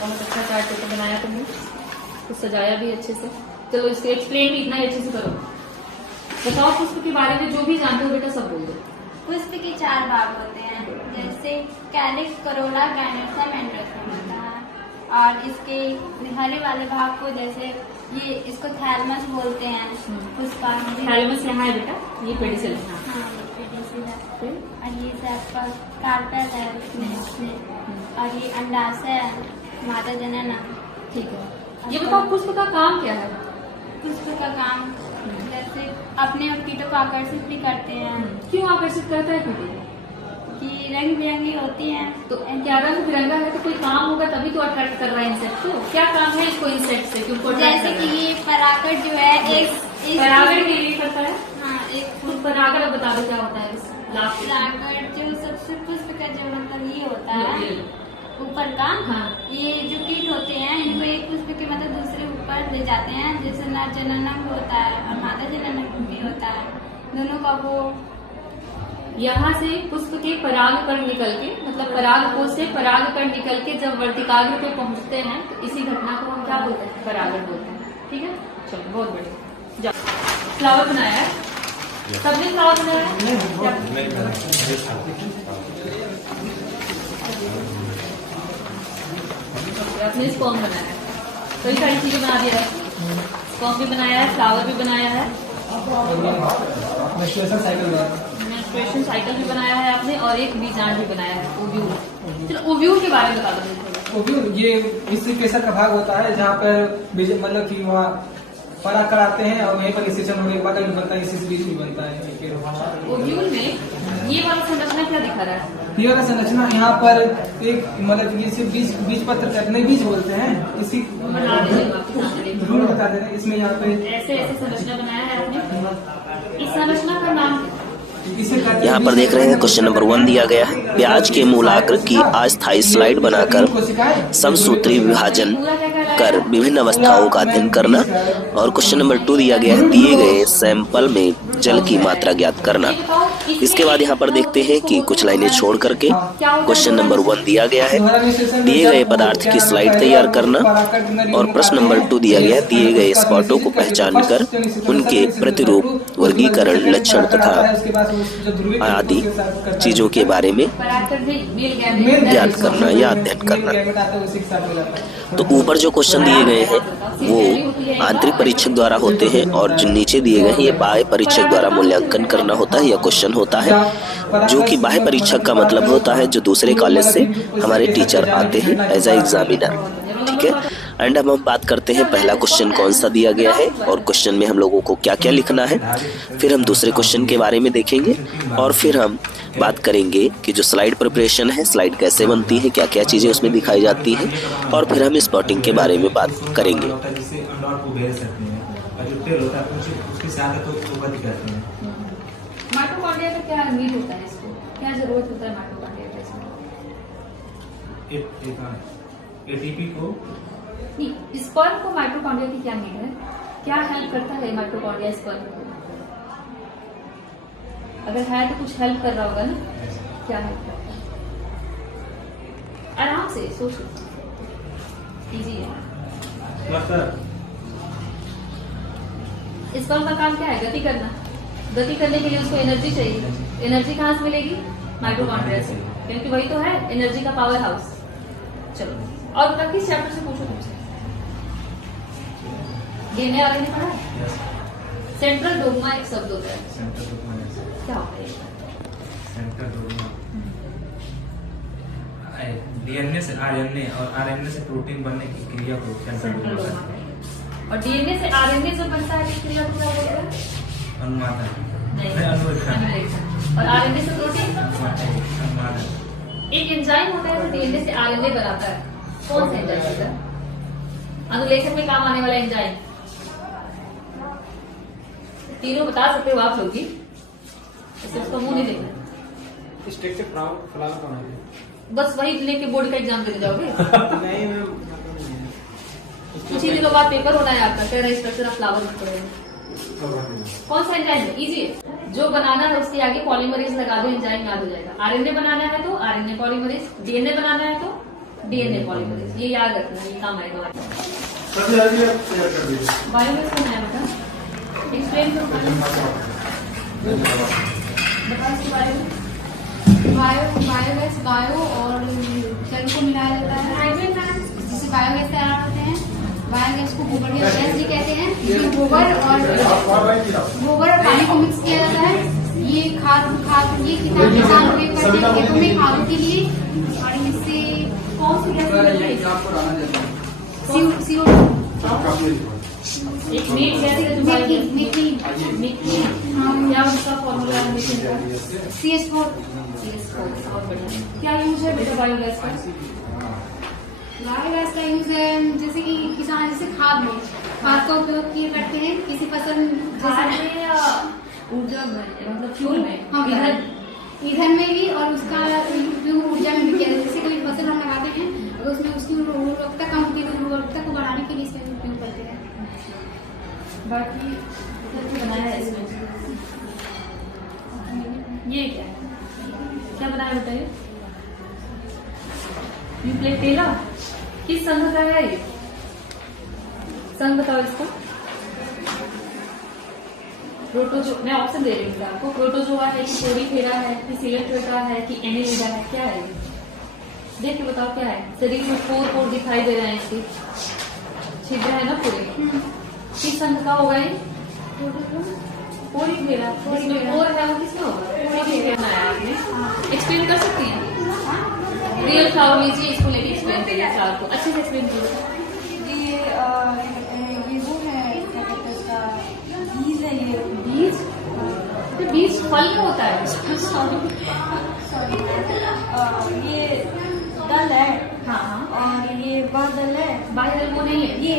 बहुत अच्छा chart paper बनाया तुमने, तो सजाया भी अच्छे से। चलो इसके एक्सप्लेन भी इतना ही अच्छे से करो। बताओ पुष्प के बारे में जो भी जानते हो बेटा सब बोल दो। पुष्प के 4 भाग होते हैं, जैसे कैलिक्स, करोला, गाइनेट्स, एंड्रोस्पर्म होता है। और इसके हरे वाले भाग को जैसे ये इसको थैलमस बोलते हैं। पुष्पांजलि थैलेमस यहाँ है बेटा, ये पेडिसल है। हाँ, ये पेडिसल है। और ये आपका कार्पेल है उसमें। और ये अंडाशय है, माता जनन। ठीक है, ये बताओ पुष्प का काम क्या है? पुष्प का काम जैसे अपने और कीटों को आकर्षित भी करते हैं। क्यों आकर्षित करता है कीटों को? कि रंग बिरंगी होती हैं। तो क्या रंग बिरंगा है तो कोई काम होगा तभी तो अट्रैक्ट कर रहा है इंसेक्ट को। क्या काम है इसको इंसेक्ट से? क्योंकि जैसे कि ये परागण जो है एक परागण के लिए करता है। हाँ, एक तो परागण अब बता दो क्या होता है परागण जो सबसे पुष्प का जो मतलब ये होता है ऊपर का। हाँ। ये जो कीट होते हैं इनको एक पुष्प के मतलब दूसरे ऊपर ले जाते हैं, जैसे नर जननक होता है और मादा जननक भी होता है, दोनों का वो यहाँ से पुष्प के परागकण निकल के, मतलब परागकोश से परागकण निकल के जब वर्तिकाग्र पे पहुंचते हैं तो इसी घटना को हम क्या बोलते हैं? परागण बोलते हैं। ठीक है, चलो बहुत बढ़िया। जाओ, फ्लावर बनाया है सबने? फ्लावर बनाया है? आपने स्पॉन बनाया है, कई सारी चीजें बना दिया है। स्पॉन भी बनाया है, फ्लावर भी बनाया है, मेंस्ट्रुएशन साइकिल भी बनाया है आपने, और एक बीजांड भी बनाया है, ओव्यूल। चलो ओव्यूल के बारे में बता दो। ओव्यूल ये इसी केसर का भाग होता है जहाँ पर मतलब कि वहाँ पराग आते हैं और वहीं पर इंसेक्शन होने के बाद बनता है, इसी बीज भी बनता है। ओव्यूल में ये वाला संरचना क्या दिखा रहा है? ये वाला संरचना यहाँ पर एक मतलब ये सिर्फ बीज पत्र कहते बीज बोलते हैं। इसी जरूर बता दे रहे हैं, इसमें यहाँ पे ऐसे ऐसे संरचना बनाया है आपने। इस संरचना का नाम यहाँ पर देख रहे हैं क्वेश्चन नंबर 1 दिया गया है, प्याज के मूलाग्र की अस्थायी स्लाइड बनाकर समसूत्री विभाजन कर विभिन्न अवस्थाओं का अध्ययन करना। और क्वेश्चन नंबर 2 दिया गया है, दिए गए सैंपल में जल की मात्रा ज्ञात करना। इसके बाद यहाँ पर देखते हैं कि कुछ लाइनें छोड़ करके क्वेश्चन नंबर 1 दिया गया है, दिए गए पदार्थ की स्लाइड तैयार करना। और प्रश्न नंबर 2 दिया गया है, दिए गए स्पॉटों को पहचान कर उनके प्रतिरूप, वर्गीकरण, लक्षण तथा आदि चीजों के बारे में ज्ञात करना या अध्ययन करना। तो ऊपर जो क्वेश्चन दिए गए हैं वो आंतरिक परीक्षक द्वारा होते हैं, और जो नीचे दिए गए हैं ये बाह्य परीक्षक द्वारा मूल्यांकन करना होता है या क्वेश्चन होता है, जो कि बाह्य परीक्षक का मतलब होता है जो दूसरे कॉलेज से हमारे टीचर आते हैं एज ए एग्जामिनर। ठीक है, एंड अब हम बात करते हैं पहला क्वेश्चन कौन सा दिया गया है और क्वेश्चन में हम लोगों को क्या क्या लिखना है। फिर हम दूसरे क्वेश्चन के बारे में देखेंगे और फिर हम बात करेंगे कि जो स्लाइड प्रिपरेशन है, स्लाइड कैसे बनती है, क्या क्या चीज़ें उसमें दिखाई जाती हैं, और फिर हम स्पॉटिंग के बारे में बात करेंगे। माइटोकॉन्ड्रिया का क्या नीड होता है, इसको क्या जरूरत होता है माइटोकॉन्ड्रिया का? एटीपी को स्पर्म को माइटोकॉन्ड्रिया की क्या नीड है? क्या हेल्प करता है माइटोकॉन्ड्रिया स्पर्म को? अगर है तो कुछ हेल्प कर रहा होगा ना? क्या हेल्प करता है? आराम से सोचो, इजी है। स्पर्म का काम क्या है? गति करना। गति करने के लिए उसको एनर्जी चाहिए। एनर्जी कहाँ से मिलेगी? माइटोकॉन्ड्रिया से, क्योंकि वही तो है एनर्जी का पावर हाउस। चलो, और किस चैप्टर से पूछो तुमसे? डीएनए वाले ने पढ़ा? सेंट्रल डोग्मा एक शब्द होता है, क्या होता है? सेंट्रल डोग्मा डीएनए से आरएनए और आरएनए से प्रोटीन बनने की क्रिया को सेंट्रल डोग्मा कहते हैं। और डीएनए से आरएनए जो बनता है इस क्रिया को क्या बोलते हैं? अनुवादन। और आरएनए से प्रोटीन? अनुवादन। एक एंजाइम होता है जो डीएनए से आरएनए बनाता है, कौन सा एंजाइम होता है? अनुलेखन में काम आने वाला एंजाइम। तीनों बता सकते हो आप लोग ही, उसका मुंह नहीं देखना। बस वही लेके बोर्ड का एग्जाम देने जाओगे? नहीं मैम, कुछ ही दिनों बाद पेपर होना है आपका, कह रहे स्ट्रक्चर ऑफ फ्लावर में पढ़ेंगे। कौन सा एंजाइम है? इजी है। जो बनाना है उसके आगे पॉलीमरेज लगा दो, एंजाइम याद हो जाएगा। आरएनए बनाना है तो आरएनए पॉलीमरेज, डीएनए बनाना है तो डीएनए पॉलीमरेज, ये याद रखना, ये काम आएगा। बायोगैस कौन है बेटा, एक्सप्लेन करो बताओ इसके बारे में। बायोगैस बायो और जल को मिलाया जाता है जिससे बायोगैस तैयार होते हैं। बायोगैस को गोबर गैस भी कहते हैं। इसमें गोबर और पानी को मिक्स किया जाता है। ये खाद ये किसान उपयोग करते हैं खेतों में खादों के लिए। और इससे कौन सी गैस CO2 एक मीट गैस है जो मीथेन क्या उसका फॉर्मूला है मीथेन का? CS4। बहुत बढ़िया। क्या यूज है बेटा बायोगैस का? बायोगैस का यूज है जैसे कि किसान जैसे खाद का उपयोग किए करते हैं किसी फसल ऊर्जा में, मतलब फ्यूल में, ईंधन में भी और उसका उपयोग ऊर्जा में भी किया जाता है। जैसे कोई फसल हम लगाते हैं अगर उसमें उसकी उर्वरकता कम होती है तो उर्वरकता को बढ़ाने के लिए इसका उपयोग करते हैं। बाकी बनाया है इसमें, ये क्या है, क्या बनाया बताइए? यूप्लेटेला किस संघ का है ये? संघ बताओ इसको। प्रोटोजो, मैं ऑप्शन दे रही हूँ आपको। प्रोटोजोआ है कि पोरीफेरा है कि सिलेट्रेटा है कि एनेलिडा है, क्या है? देख के बताओ क्या है। शरीर में पोर दिखाई दे रहे हैं, इसके छिद्र है ना पूरे। किस संघ का होगा ये? पोरीफेरा। जिसमें पोर है वो किसमें होगा? पोरीफेरा बनाया आपने। एक्सप्लेन कर सकती हैं? रियल फ्लावर लीजिए, इसको लेके एक्सप्लेन करिए फ्लावर को, अच्छे से एक्सप्लेन करिए। ये वो है क्या कहते हैं उसका बीज है। ये बीज? तो बीज फल में होता है। सॉरी ये दल है। हाँ हाँ। और ये बादल है। बादल वो नहीं है, ये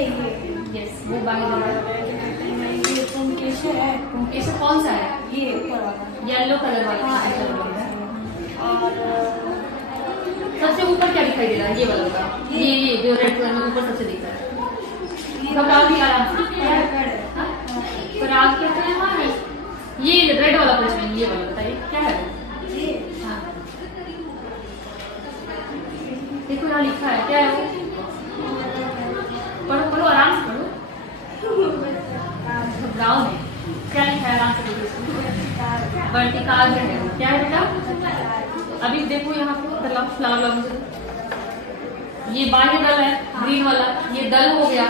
यस वो बादल है। ये पुंकेशर है। ऐसा कौन सा है? ये ऊपर वाला येलो कलर वाला। हाँ, और सबसे ऊपर क्या दिखाई दे रहा है? ये वाला होगा। ये जो रेड कलर में ऊपर सबसे दिख रहा है। घबराओ नहीं आराम से। पराग कहते हैं। हाँ ये रेड वाला प्रश्न, ये वाला बताइए क्या है? हाँ देखो यहाँ लिखा है, क्या है वो? पढ़ो आराम से पढ़ो, घबराओ नहीं। क्या लिखा है आराम से देखो। वर्टिकाग्र है, क्या है बेटा? अभी देखो यहाँ पे फ्लावर लगा, ये बाह्य दल है ग्रीन वाला, ये दल हो गया।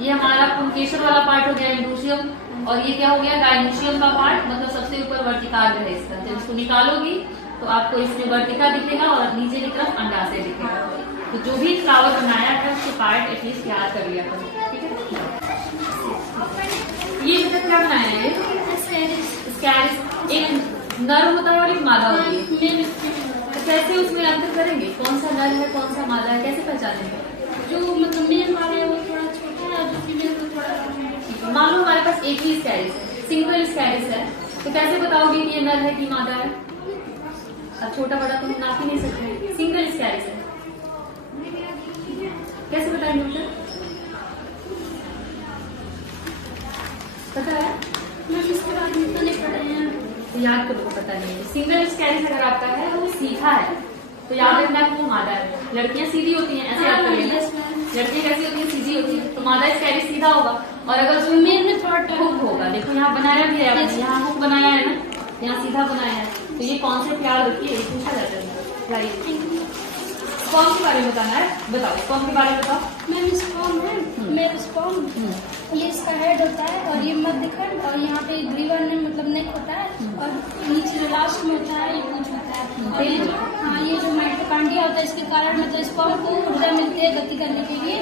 ये हमारा पुंकेशर वाला पार्ट हो गया इंडोसियम, और ये क्या हो गया? गाइनोसियम का पार्ट, मतलब सबसे ऊपर वर्टिकाग्र है इसका। जब इसको निकालोगी तो आपको इसमें वर्टिका दिखेगा और नीचे की तरफ अंडाशय दिखेगा। तो जो भी फ्लावर बनाया है उसके पार्ट एटलीस्ट याद कर लिया करो, ठीक है? ये मतलब क्या बनाया है? स्कैरिस एक नर होता है और एक मादा होती है। तो कैसे उसमें अंतर करेंगे? कौन सा नर है कौन सा मादा है, कैसे पहचानेंगे? जो मतलब मेल वाला है वो थोड़ा छोटा है और जो फीमेल को थोड़ा मान लो हमारे पास एक ही स्कैरिस है, सिंगल स्कैरिस है, तो कैसे बताओगे कि ये नर है कि मादा है? अब छोटा बड़ा तो हम नाप ही नहीं सकते, सिंगल स्कैरिस है, कैसे बताएंगे बेटा? पता है? मैं इसके बाद तो नहीं पढ़े हैं। तो याद करो, पता नहीं है। सिंगल स्कैरिस अगर आपका है वो सीधा है तो याद रखना है वो मादा है। लड़कियां सीधी होती हैं, ऐसे याद करिएगा। लड़कियां कैसी होती हैं? सीधी होती है, तो मादा स्कैरिस सीधा होगा। और अगर जो मेल में थोड़ा हुक होगा, देखो यहाँ बनाया भी है, यहाँ हुक बनाया है ना, यहाँ सीधा बनाया है। तो ये कॉन्सेप्ट याद रखिए, पूछा जाता है। स्पर्म के बारे में बताना है, बताओ स्पर्म के बारे में बताओ। मैम स्पर्म है, मेल स्पर्म ये इसका हेड होता है और ये मध्य खंड, और यहाँ पे ग्रीवा ने मतलब नेक होता है, और नीचे जो लास्ट में होता है ये पूंछ होता है। और ये जो ये जो माइटोकॉन्ड्रिया होता है इसके कारण मतलब स्पर्म को ऊर्जा मिलती है गति करने के लिए।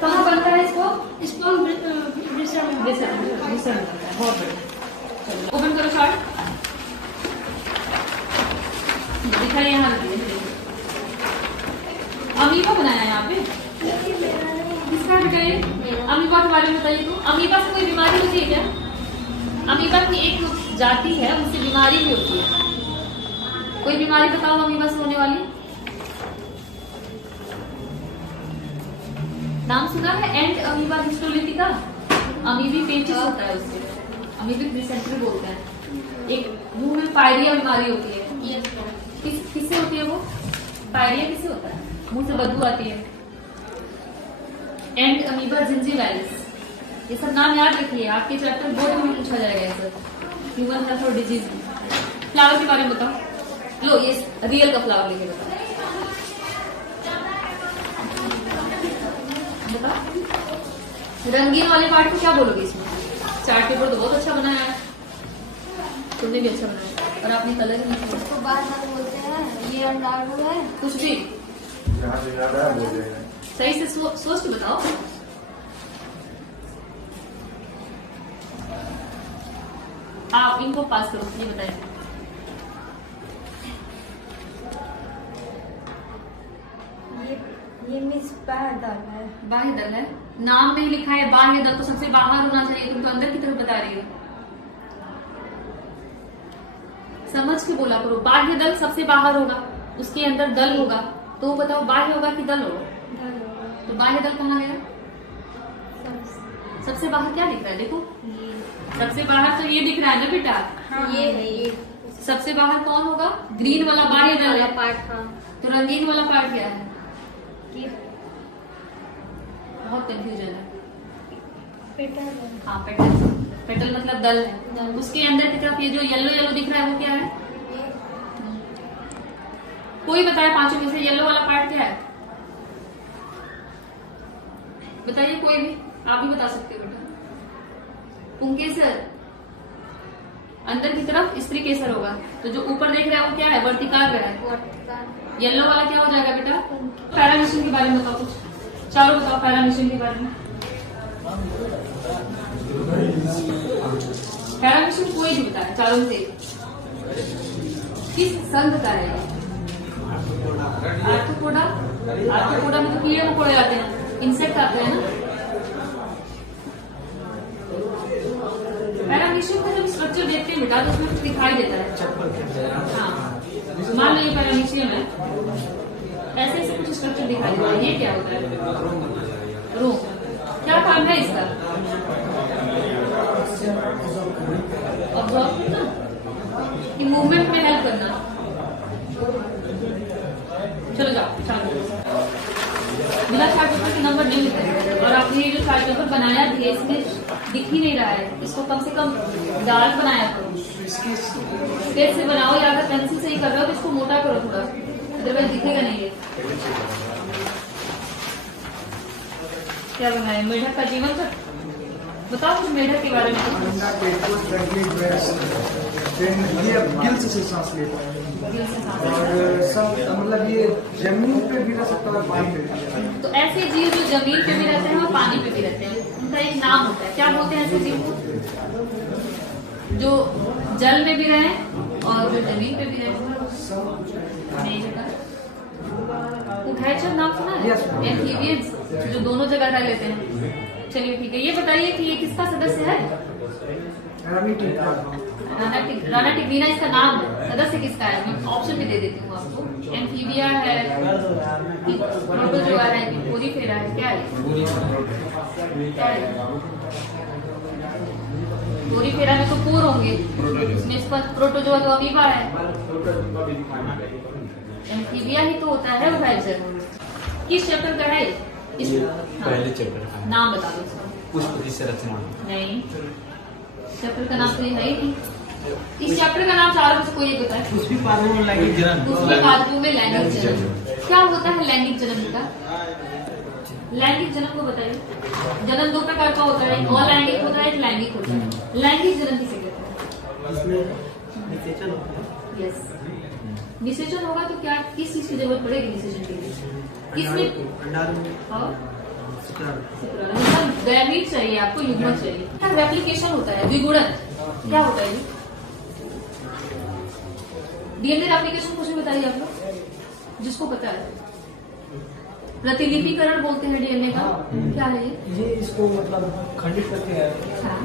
कहाँ बनता है इसको? स्पर्म वृषण में। बहुत बढ़िया। ओपन करो चार्ट, दिखाइए यहाँ अमीबा बनाया है यहाँ पे। किसका बताइए? अमीबा के बारे में बताइए। तो अमीबा से कोई बीमारी होती है क्या? अमीबा की एक जाति है, उससे बीमारी भी होती है। कोई बीमारी बताओ अमीबा से होने वाली। नाम सुना है? And amoeba histolytica. अमीबी पेचिस होता है उससे, अमीबिक डिसेंट्री बोलते हैं। एक मुंह में पायरिया बीमारी होती है। किससे होती है वो? पायरिया किससे होता है? मुंह से बदबू आती है। एंड अमीबा जिंजीवाइलिस, ये सब नाम याद रखिए, आपके चैप्टर बोर्ड में पूछा जाएगा ये सब, ह्यूमन हेल्थ और डिजीज में। फ्लावर के बारे में बताओ, लो ये रियल का फ्लावर लेके बताओ। रंगीन वाले पार्ट को क्या बोलोगे इसमें? चार्ट पेपर तो बहुत अच्छा बनाया है, तुमने भी अच्छा बनाया, और आपने कलर ही नहीं किया। इसको बाहर बोलते हैं, ये अंडाणु है। कुछ भी सही से सोच के बताओ। आप इनको पास करो, ये बताएं। ये मिस बाहर दल है। बाह्य दल है, नाम में ही लिखा है बाह्य दल, तो सबसे बाहर होना चाहिए, तुम तो अंदर की तरफ बता रही हो। समझ के बोला करो, बाह्य दल सबसे बाहर होगा, उसके अंदर दल होगा, तो बताओ बाह्य होगा कि दल होगा? तो बाह्य दल कहाँ गया? सबसे बाहर क्या दिख रहा है? देखो सबसे बाहर तो ये दिख रहा है ना बेटा, हाँ, ये है ये। सबसे बाहर कौन होगा? ग्रीन वाला बाह्य दल है। पार्ट, हाँ। तो रंगीन वाला पार्ट क्या है? ये बहुत कंफ्यूजन है। पेटल है। हाँ पेटल, पेटल मतलब दल है। उसके अंदर की तरफ ये जो येलो येलो दिख रहा है वो क्या है? कोई बताए पांचों में से येलो वाला पार्ट क्या है? बताइए कोई भी, आप भी बता सकते हो बेटा। पुंकेसर, अंदर की तरफ स्त्री केसर होगा, तो जो ऊपर देख रहा है वो क्या है? वर्तिकाग्र है। येलो वाला क्या हो जाएगा बेटा? पैरामीशियम के बारे में बताओ कुछ, चारों बताओ पैरामीशियम के बारे में। पैरामीशियम कोई भी बताए चारों से, किस संघ का है? आर्थ्रोपोडा, आर्थ्रोपोडा में तो कीड़े मकोड़े आते हैं, इंसेक्ट आते हैं ना। पैरामीशियम का जब स्ट्रक्चर देखते हैं बेटा तो उसमें कुछ दिखाई देता है। हाँ, मान लो ये पैरामीशियम है, ऐसे ऐसे कुछ स्ट्रक्चर दिखाई देता है। ये क्या होता है? रो, क्या काम है इसका? ऑब्जॉर्व करना, कि मूवमेंट में हेल्प करना। चलो जाओ चालू। बिना चार्ट पेपर के नंबर नहीं लिखे, और आपने ये जो चार्ट पेपर बनाया है इसमें दिख ही नहीं रहा है, इसको कम से कम डार्क बनाया करो, स्केच से बनाओ, या अगर पेंसिल से ही कर रहे हो तो इसको मोटा करो थोड़ा, अदरवाइज दिखेगा नहीं ये। क्या बनाया? मेढक का जीवन का बताओ कुछ मेढक के बारे में। गिल्स से सांस लेता है, गिल से सांस और सब मतलब ये जमीन पे भी रह सकता है, पानी पे भी। तो ऐसे जीव जो जमीन पे भी रहते हैं और पानी पे भी रहते हैं, उनका एक नाम होता है, क्या बोलते हैं ऐसे जीव को? जो जल में भी रहे और जो जमीन पे भी रहे। उभयचर नाम सुना है? एम्फीबियंस, जो दोनों जगह रह लेते हैं। चलिए ठीक है, ये बताइए कि ये किसका सदस्य है? राना टिग्रीना इसका नाम है, सदस्य किसका है? मैं ऑप्शन भी दे देती हूँ आपको। एम्फीबिया है, प्रोटोजोआ है, पोरीफेरा है, क्या है? क्या है? पोरीफेरा में तो पूर होंगे, इसमें इसका प्रोटोजोआ तो अमीबा है। एम्फीबिया ही तो होता है उभयचर। किस चैप्टर का है? इस पहले चैप्टर का नाम बता दो इसका। पुष्प से रचना। नहीं, चैप्टर का नाम तो ये है ही नहीं। इस चैप्टर का नाम चारों में से कोई एक बताए। उसकी पादों में लैंगिक जन्म, उसके पादपों में लैंगिक जन्म। क्या होता है लैंगिक जन्म का? लैंगिक जन्म को बताइए। जन्म दो प्रकार का होता है, एक अलैंगिक होता है, एक लैंगिक होता है। लैंगिक जन्म किसे कहते हैं? यस, निषेचन होगा तो क्या किस चीज की जरूरत पड़ेगी निषेचन के लिए? किसमें? गैमीट चाहिए आपको, युग्मक चाहिए। क्या रेप्लिकेशन होता है? द्विगुणन क्या होता है? डीएनए रेप्लिकेशन कुछ बताइए आप लोग जिसको पता है। प्रतिलिपिकरण बोलते हैं डीएनए का। क्या है ये इसको मतलब खंडित करते हैं,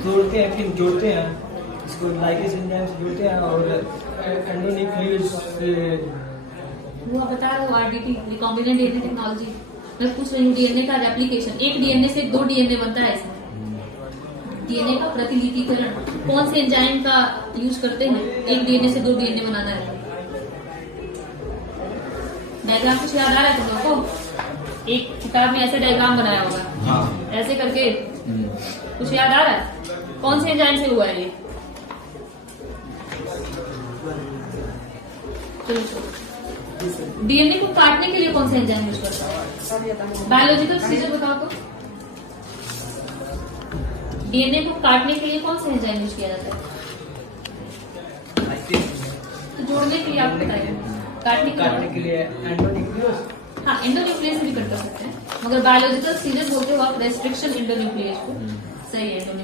तोड़ते हैं, फिर जोड़ते हैं, इसको लाइगेज एंजाइम से जोड़ते हैं और एंडोन्यूक्लियोस वो आप बता रहे हो आरडीटी, रिकॉम्बिनेंट डीएनए टेक्नोलॉजी। मैं पूछ रही हूँ डीएनए का रेप्लिकेशन, एक डीएनए से 2 डीएनए बनता है इसमें। डीएनए का प्रतिलिपिकरण कौन से एंजाइम का यूज करते हैं? एक डीएनए से 2 डीएनए बनाना है। डायग्राम कुछ याद आ रहा है तुम लोगों को? एक किताब में ऐसे डायग्राम बनाया होगा, हाँ। ऐसे करके कुछ याद आ रहा है? कौन से एंजाइम से हुआ है ये? डीएनए को काटने के लिए कौन सा एंजाइम यूज करता है? बायोलॉजिकल सीजर बताओ तो। डीएनए को काटने के लिए कौन सा एंजाइम यूज किया जाता है? तो जोड़ने के लिए आप बताइए। काटने के लिए एंडोन्यूक्लियस। हाँ, एंडोन्यूक्लियस से भी कट कर सकते हैं, मगर बायोलॉजिकल सीजर बोलते हो आप रेस्ट्रिक्शन एंडोन्यूक्लियस को। सही है।